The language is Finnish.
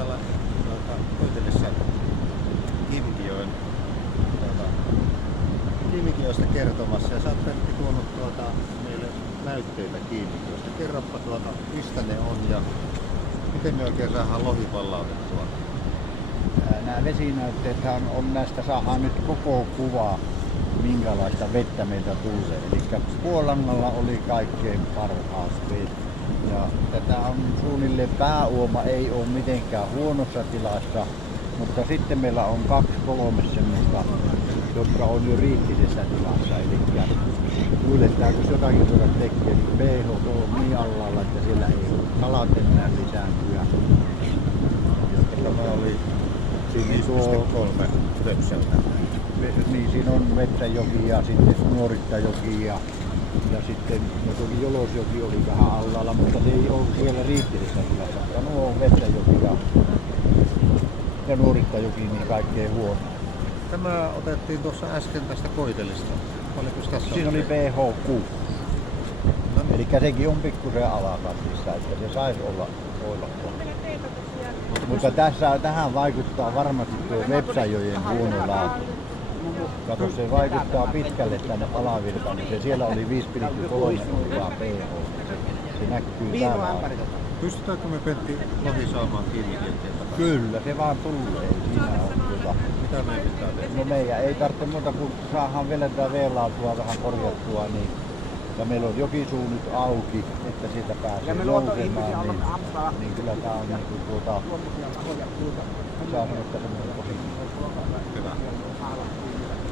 täällä Koitelissa Kivikioista kertomassa ja sä oot Pertti tuonut meille näytteitä Kivikioista. Kerropa mistä ne on ja miten me oikein saadaan lohi palautettua? Nämä vesinäytteethän on näistä saadaan nyt koko kuva, minkälaista vettä meiltä tulee. Eli Puolangalla oli kaikkein parhaat vedet. Ja tätä on suunnilleen pääuoma, ei ole mitenkään huonossa tilassa, mutta sitten meillä on 2-3 semmoista, jotka on jo riittisessä tilassa. Eli kuulettaa, kun jotakin tuoda tekee, niin pH on niin alhaalla, että siellä ei ole kalat enää lisääntyä. Tämä oli 5,3 töpseltä. Niin, siinä on Metsäjokia, sitten Nuorittajoki ja sitten toki Jolosjoki oli vähän alhaalla, mutta se ei ole siellä riittisessä tilassa. Ja nuo on Metsäjoki ja Nuorittajoki niin kaikkein huono. Tämä otettiin tuossa äsken tästä Koitelista. Paljonko tässä siinä on? Oli pH 6. No niin. Eli sekin on pikkusen alakantissa, että se saisi olla mutta tähän vaikuttaa varmasti tuo Lepsäjojen huono laatu. Kato, se vaikuttaa pitkälle tänne alavirtaukseen. Siellä oli 5,3 vaan pH. Se näkyy täällä. Pystytäänkö me Pentti lohi saamaan kiinni takaisin? Kyllä, se vaan tulee. Siinä on Mitä meidän pitää tehdä? No meidän ei tarvitse muuta kuin saadaan vielä tätä veelaatua vähän korjattua, ja meillä on jokisuu nyt auki, että siitä pääsee nousemaan, niin kyllä tää on saa sanoa, että semmoinen positiivinen. Hyvä.